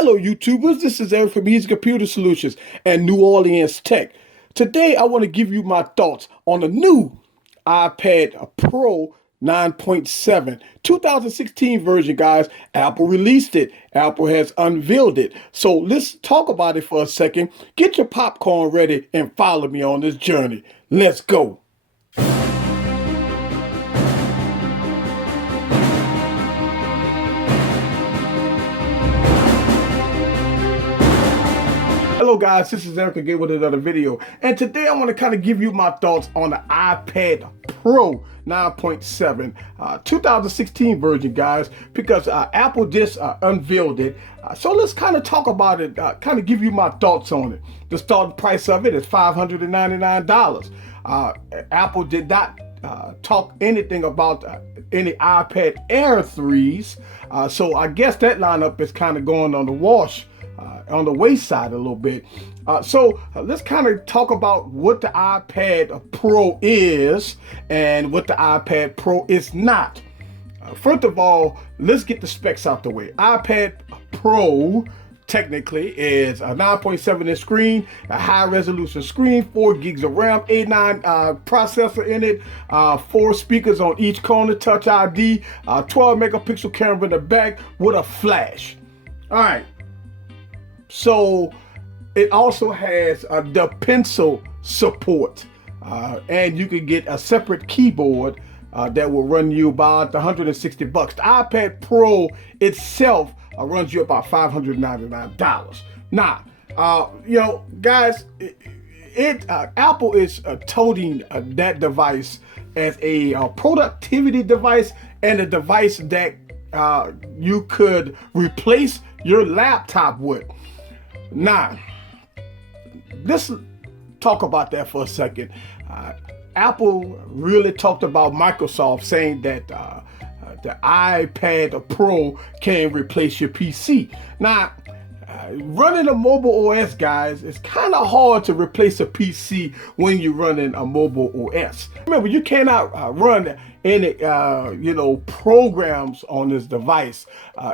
Hello YouTubers, this is Eric from Eazy Computer Solutions and New Orleans Tech. Today I want to give you my thoughts on the new iPad Pro 9.7 2016 version, guys. Apple released it. Apple has unveiled it. So let's talk about it for a second. Get your popcorn ready and follow me on this journey. Let's go. Hello guys, this is Eric again with another video, and today I want to kind of give you my thoughts on the iPad Pro 9.7 2016 version, guys, because Apple just unveiled it. So let's kind of talk about it, kind of give you my thoughts on it. The starting price of it is $599. Apple did not talk anything about any iPad Air 3s, so I guess that lineup is kind of going on the wash. On the wayside a little bit. So let's kind of talk about what the iPad Pro is and what the iPad Pro is not. First of all, let's get the specs out the way. iPad Pro technically is a 9.7 inch screen, a high resolution screen, 4 gigs of RAM, A9 processor in it, 4 speakers on each corner, Touch ID, 12 megapixel camera in the back with a flash. All right. So it also has the pencil support, and you can get a separate keyboard that will run you about $160. The iPad Pro itself runs you about $599. Now, you know, guys, Apple is toting that device as a productivity device and a device that you could replace your laptop with. Now, let's talk about that for a second. Apple really talked about Microsoft saying that the iPad Pro can replace your PC. Now, running a mobile OS, guys, it's kind of hard to replace a PC when you're running a mobile OS. Remember, you cannot run any programs on this device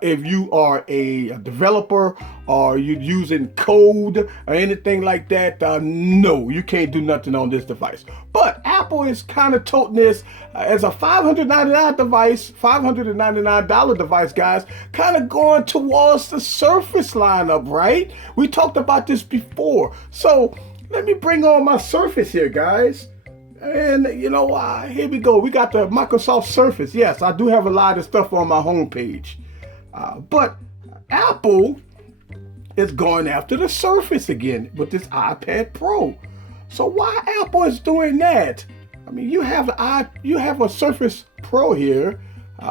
if you are a developer or you're using code or anything like that. No, you can't do nothing on this device. But Apple is kind of toting this as a $599 device, guys, kind of going towards the Surface lineup, right? We talked about this before. So let me bring on my Surface here, guys. And you know, here we go. We got the Microsoft Surface. Yes, I do have a lot of stuff on my homepage. But Apple is going after the Surface again with this iPad Pro. So why Apple is doing that? I mean, you have a Surface Pro here.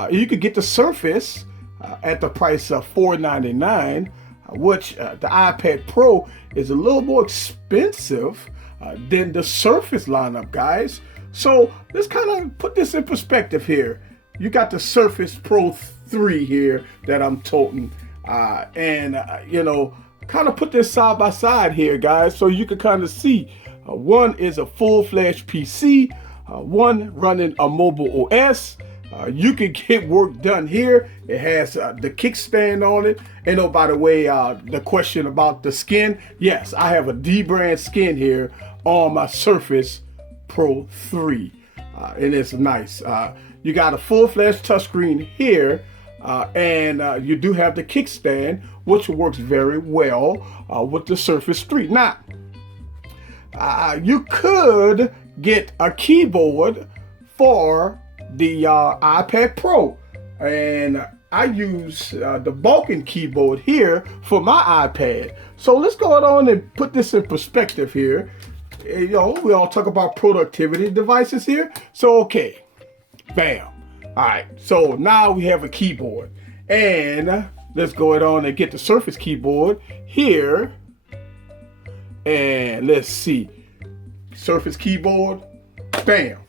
You could get the Surface at the price of $499, which the iPad Pro is a little more expensive than the Surface lineup, guys. So let's kind of put this in perspective here. You got the Surface Pro 3 here that I'm toting, you know, kind of put this side by side here, guys, so you can kind of see. One is a full-fledged PC, one running a mobile OS. You can get work done here. It has the kickstand on it. And oh, by the way, the question about the skin, yes, I have a D-brand skin here on my Surface Pro 3, and it's nice. You got a full-fledged touchscreen here, and you do have the kickstand, which works very well with the Surface 3. Now, you could get a keyboard for the iPad Pro, and I use the Vulcan keyboard here for my iPad. So let's go on and put this in perspective here. You know, we all talk about productivity devices here. So, okay, bam. All right, so now we have a keyboard, and let's go on and get the Surface keyboard here, and let's see, Surface keyboard, bam.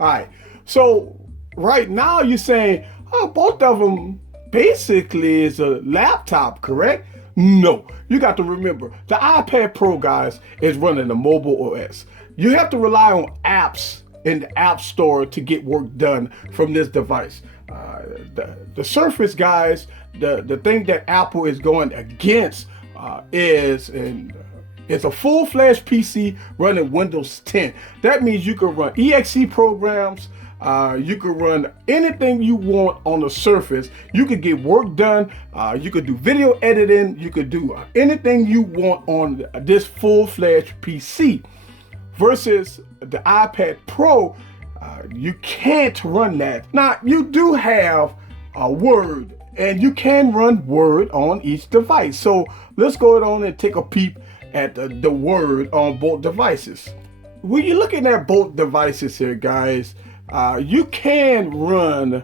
All right, so right now you're saying, oh, both of them basically is a laptop, correct? No, you got to remember, the iPad Pro, guys, is running a mobile OS. You have to rely on apps in the App Store to get work done from this device. The Surface, guys, the thing that Apple is going against is it's a full-fledged PC running Windows 10. That means you can run exe programs. You can run anything you want on the Surface. You could get work done. You could do video editing. You could do anything you want on this full-fledged PC. Versus the iPad Pro, you can't run that. Now, you do have Word, and you can run Word on each device. So let's go on and take a peep at the Word on both devices. When you're looking at both devices here, guys, you can run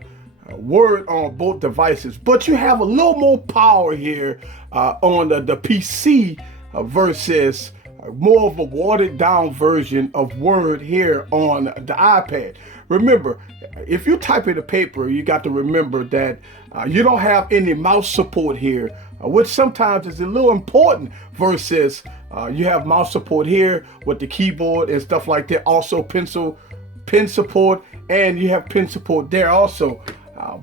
Word on both devices, but you have a little more power here on the PC versus more of a watered down version of Word here on the iPad. Remember, if you type in a paper, you got to remember that you don't have any mouse support here, which sometimes is a little important versus you have mouse support here with the keyboard and stuff like that. Also pen support, and you have pen support there also.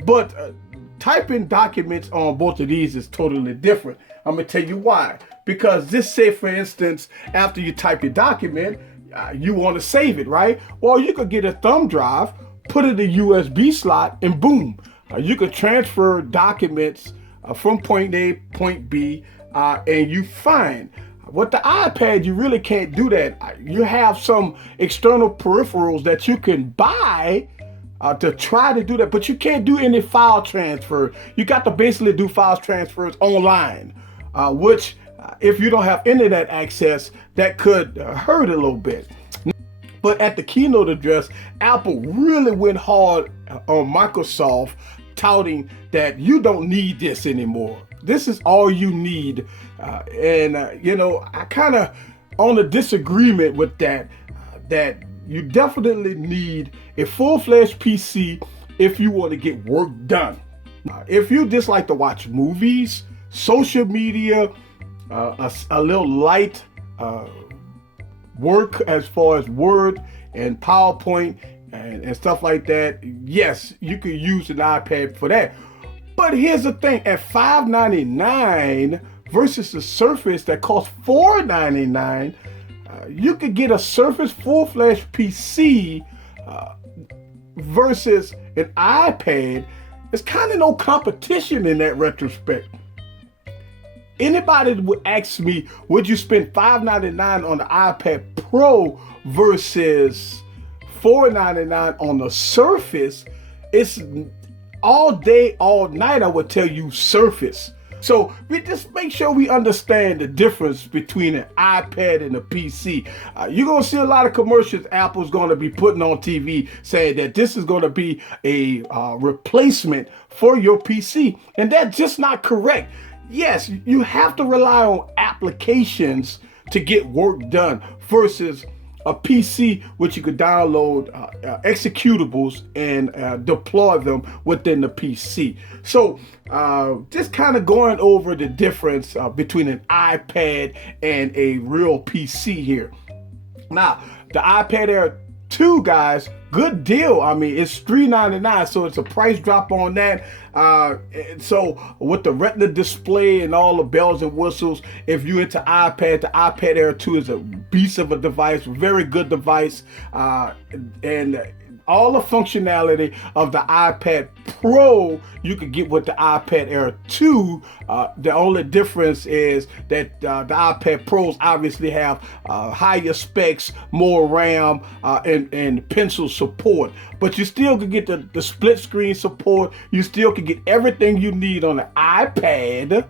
But typing documents on both of these is totally different. I'm gonna tell you why. Because this, say for instance, after you type your document, you want to save it, right? Well, you could get a thumb drive, put it in a USB slot, and boom, you could transfer documents from point A, point B, and you fine. With the iPad, you really can't do that. You have some external peripherals that you can buy to try to do that, but you can't do any file transfer. You got to basically do file transfers online, which if you don't have any of that access, that could hurt a little bit. But at the keynote address, Apple really went hard on Microsoft, touting that you don't need this anymore. This is all you need. You know, I kind of on a disagreement with that, that you definitely need a full-fledged PC if you want to get work done. If you just like to watch movies, social media, a little light work as far as Word and PowerPoint and stuff like that, yes, you could use an iPad for that. But here's the thing, at $599 versus the Surface that costs $499, you could get a Surface full-fledged PC versus an iPad. There's kind of no competition in that retrospect. Anybody would ask me, would you spend $599 on the iPad Pro versus $499 on the Surface? It's all day, all night, I would tell you Surface. So we just make sure we understand the difference between an iPad and a PC. You're going to see a lot of commercials Apple's going to be putting on TV saying that this is going to be a replacement for your PC. And that's just not correct. Yes, you have to rely on applications to get work done versus a PC, which you could download executables and deploy them within the PC. So just kind of going over the difference between an iPad and a real PC here. Now, the iPad Air 2, guys, good deal. I mean, it's $399, so it's a price drop on that. So with the Retina display and all the bells and whistles, if you're into iPad, the iPad Air 2 is a beast of a device, very good device, and all the functionality of the iPad Pro you could get with the iPad Air 2. The only difference is that the iPad Pros obviously have higher specs, more RAM, and pencil support. But you still could get the split screen support. You still could get everything you need on the iPad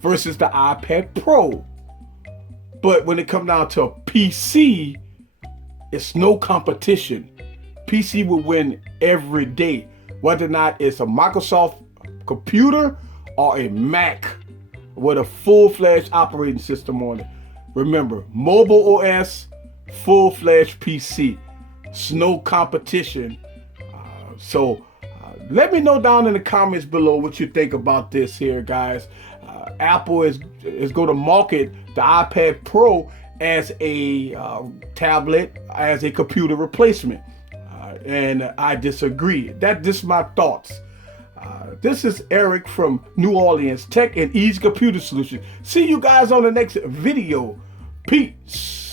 versus the iPad Pro. But when it comes down to a PC, it's no competition. PC will win every day, whether or not it's a Microsoft computer or a Mac with a full-fledged operating system on it. Remember, mobile OS, full-fledged PC. It's no competition. So let me know down in the comments below what you think about this here, guys. Apple is going to market the iPad Pro as a tablet, as a computer replacement. and I disagree. This is my thoughts. This is Eric from New Orleans Tech and Eazy Computer Solutions. See you guys on the next video. Peace.